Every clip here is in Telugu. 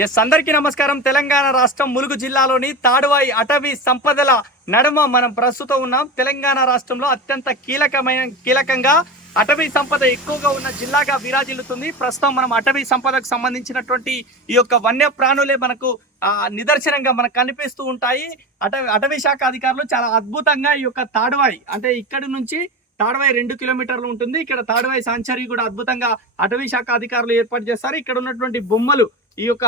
అందరికీ నమస్కారం. తెలంగాణ రాష్ట్రం ములుగు జిల్లాలోని తాడువాయి అటవీ సంపదల నడుమ మనం ప్రస్తుతం ఉన్నాం. తెలంగాణ రాష్ట్రంలో అత్యంత కీలకంగా అటవీ సంపద ఎక్కువగా ఉన్న జిల్లాగా విరాజిల్లుతుంది. ప్రస్తుతం మనం అటవీ సంపదకు సంబంధించినటువంటి ఈ యొక్క వన్య ప్రాణులే మనకు నిదర్శనంగా మనకు కనిపిస్తూ ఉంటాయి. అటవీ శాఖ అధికారులు చాలా అద్భుతంగా ఈ యొక్క తాడువాయి అంటే ఇక్కడి నుంచి తాడువాయి 2 కిలోమీటర్లు ఉంటుంది. ఇక్కడ తాడువాయి సాంచరీ కూడా అద్భుతంగా అటవీ శాఖ అధికారులు ఏర్పాటు చేస్తారు. ఇక్కడ ఉన్నటువంటి బొమ్మలు, ఈ యొక్క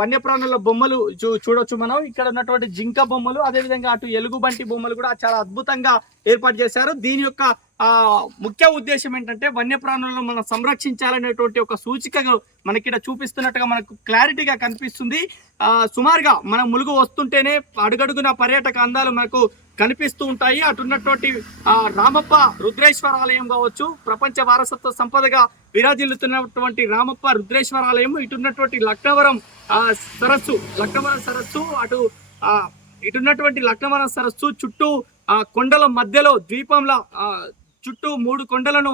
వన్యప్రాణుల బొమ్మలు చూడొచ్చు మనం. ఇక్కడ ఉన్నటువంటి జింక బొమ్మలు, అదేవిధంగా అటు ఎలుగుబంటి బొమ్మలు కూడా చాలా అద్భుతంగా ఏర్పాటు చేశారు. దీని యొక్క ముఖ్య ఉద్దేశం ఏంటంటే వన్యప్రాణులను మనం సంరక్షించాలనేటువంటి ఒక సూచికగా మనకి ఇక్కడ చూపిస్తున్నట్టుగా మనకు క్లారిటీగా కనిపిస్తుంది. సుమారుగా మనం ములుగు వస్తుంటేనే అడుగడుగున పర్యాటక అందాలు మనకు కనిపిస్తూ ఉంటాయి. అటున్నటువంటి రామప్ప రుద్రేశ్వర ఆలయం కావచ్చు, ప్రపంచ వారసత్వ సంపదగా విరాజిల్లుతున్నటువంటి రామప్ప రుద్రేశ్వర ఆలయం, ఇటున్నటువంటి లక్నవరం సరస్సు, ఇటున్నటువంటి లక్నవరం సరస్సు చుట్టూ కొండల మధ్యలో ద్వీపంలా చుట్టూ మూడు కొండలను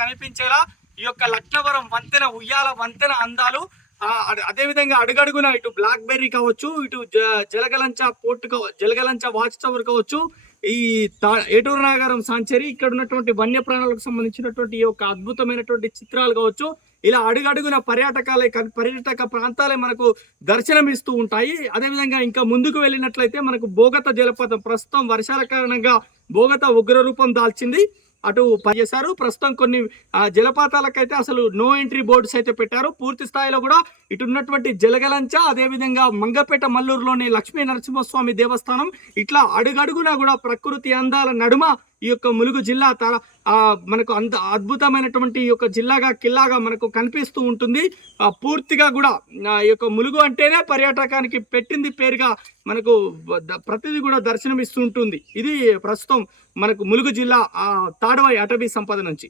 కనిపించేలా ఈ యొక్క లక్నవరం వంతెన, ఉయ్యాల వంతెన అందాలు, అదేవిధంగా అడుగడుగున ఇటు బ్లాక్ బెర్రీ కావచ్చు, ఇటు జలగలంచ వాచ్ టవర్ కావచ్చు, ఈ ఏటూరు నాగారం సాంచరీ, ఇక్కడ ఉన్నటువంటి వన్యప్రాణులకు సంబంధించినటువంటి ఈ యొక్క అద్భుతమైనటువంటి చిత్రాలు కావచ్చు, ఇలా అడుగడుగున పర్యాటక ప్రాంతాలే మనకు దర్శనమిస్తూ ఉంటాయి. అదేవిధంగా ఇంకా ముందుకు వెళ్ళినట్లయితే మనకు బోగత జలపాతం, ప్రస్తుతం వర్షాల కారణంగా బోగత ఉగ్ర రూపం దాల్చింది, అటు పనిచేశారు. ప్రస్తుతం కొన్ని జలపాతాలకైతే అసలు నో ఎంట్రీ బోర్డ్స్ అయితే పెట్టారు. పూర్తి స్థాయిలో కూడా ఇటు ఉన్నటువంటి జలగలంచ, అదేవిధంగా మంగపేట మల్లూరులోని లక్ష్మీ నరసింహస్వామి దేవస్థానం, ఇట్లా అడుగడుగునా కూడా ప్రకృతి అందాల నడుమ ఈ యొక్క ములుగు జిల్లా మనకు అంత అద్భుతమైనటువంటి ఈ యొక్క కిల్లాగా మనకు కనిపిస్తూ ఉంటుంది. పూర్తిగా కూడా ఈ యొక్క ములుగు అంటేనే పర్యాటకానికి పెట్టింది పేరుగా మనకు ప్రతిదీ కూడా దర్శనమిస్తూ ఉంటుంది. ఇది ప్రస్తుతం మనకు ములుగు జిల్లా తాడువాయి అటవీ సంపద నుంచి.